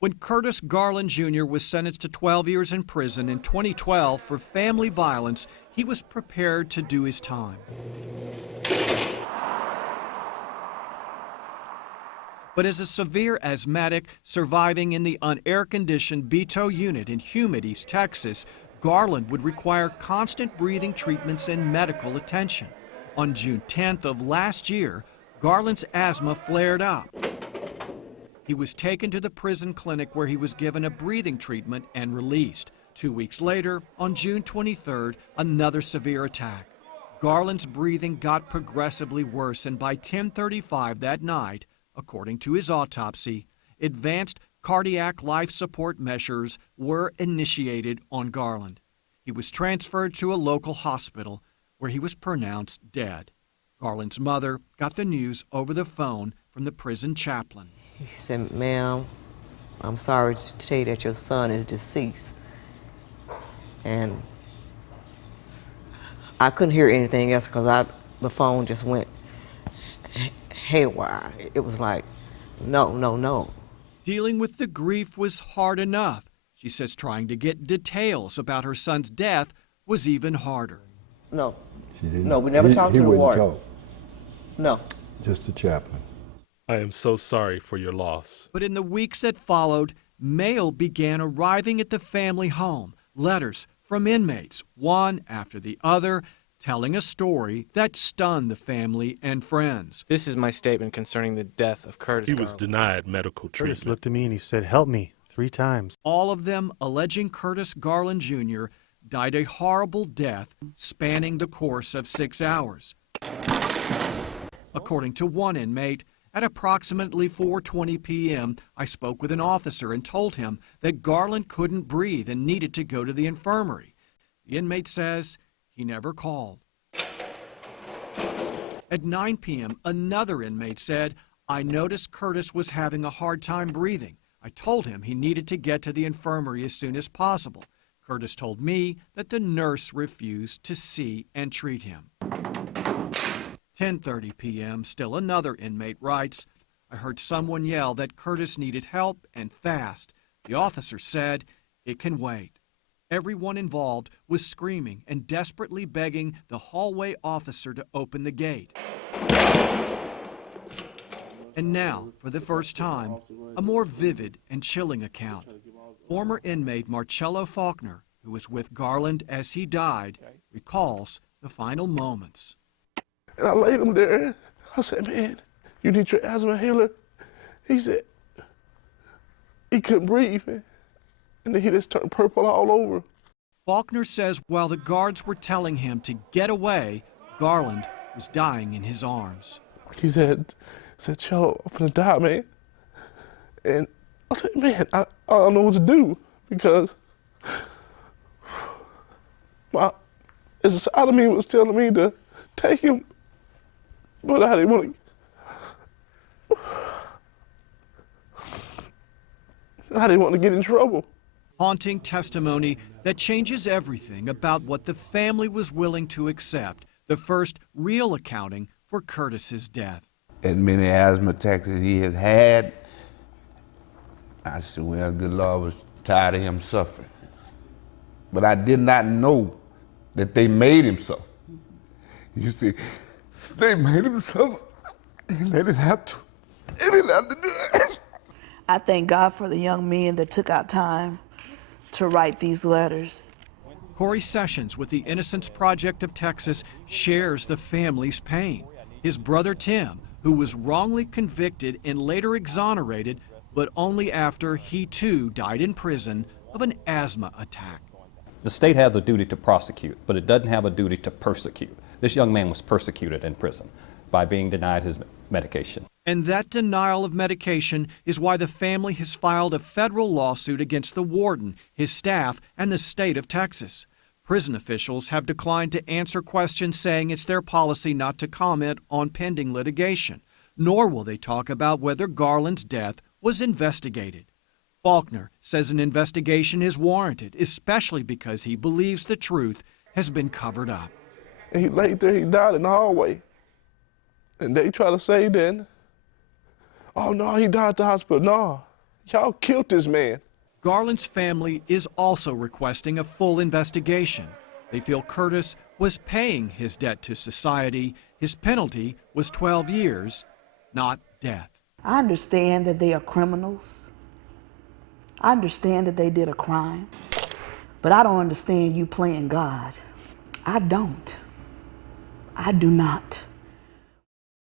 When Curtis Garland Jr. was sentenced to 12 years in prison in 2012 for family violence, he was prepared to do his time. But as a severe asthmatic surviving in the unair-conditioned Beto unit in humid East Texas, Garland would require constant breathing treatments and medical attention. On June 10th of last year, Garland's asthma flared up. He was taken to the prison clinic where he was given a breathing treatment and released. 2 weeks later, on June 23rd, another severe attack. Garland's breathing got progressively worse, and by 10:35 that night, according to his autopsy, advanced cardiac life support measures were initiated on Garland. He was transferred to a local hospital where he was pronounced dead. Garland's mother got the news over the phone from the prison chaplain. He said, "Ma'am, I'm sorry to tell you that your son is deceased." And I couldn't hear anything else because the phone just went haywire. It was like, no, no, no. Dealing with the grief was hard enough. She says trying to get details about her son's death was even harder. No. She didn't. No, we never talked to the warden. Talk. No. Just the chaplain. I am so sorry for your loss. But in the weeks that followed, mail began arriving at the family home. Letters from inmates, one after the other, telling a story that stunned the family and friends. This is my statement concerning the death of Curtis Garland. He was denied medical treatment. Curtis looked at me and he said, "Help me," 3 times. All of them alleging Curtis Garland Jr. died a horrible death spanning the course of 6 hours. According to one inmate, at approximately 4:20 p.m., I spoke with an officer and told him that Garland couldn't breathe and needed to go to the infirmary. The inmate says he never called. At 9 p.m., another inmate said, "I noticed Curtis was having a hard time breathing. I told him he needed to get to the infirmary as soon as possible. Curtis told me that the nurse refused to see and treat him." 10:30 p.m., still another inmate writes, "I heard someone yell that Curtis needed help and fast. The officer said, 'It can wait.' Everyone involved was screaming and desperately begging the hallway officer to open the gate." And now, for the first time, a more vivid and chilling account. Former inmate Marcello Faulkner, who was with Garland as he died, recalls the final moments. And I laid him there. I said, "Man, you need your asthma inhaler?" He said, he couldn't breathe, man. And then he just turned purple all over. Faulkner says while the guards were telling him to get away, Garland was dying in his arms. He said, "Cello, I'm gonna die, man." And I said, "Man, I don't know what to do because it's a side of me was telling me to take him, but I didn't want to get in trouble." Haunting testimony that changes everything about what the family was willing to accept, the first real accounting for Curtis's death. As many asthma attacks as he has had, I said, well, good Lord, I was tired of him suffering. But I did not know that they made him suffer. You see, they made him suffer. They didn't have to. They didn't have to do it. I thank God for the young men that took out time to write these letters. Corey Sessions with the Innocence Project of Texas shares the family's pain. His brother Tim, who was wrongly convicted and later exonerated, but only after he too died in prison of an asthma attack. The state has a duty to prosecute, but it doesn't have a duty to persecute. This young man was persecuted in prison by being denied his medication. And that denial of medication is why the family has filed a federal lawsuit against the warden, his staff, and the state of Texas. Prison officials have declined to answer questions, saying it's their policy not to comment on pending litigation, nor will they talk about whether Garland's death was investigated. Faulkner says an investigation is warranted, especially because he believes the truth has been covered up. And he laid there, he died in the hallway. And they try to say then, "Oh no, he died at the hospital." No, Y'all killed this man. Garland's family is also requesting a full investigation. They feel Curtis was paying his debt to society. His penalty was 12 years, not death. I understand that they are criminals. I understand that they did a crime. But I don't understand you playing God. I don't. I do not.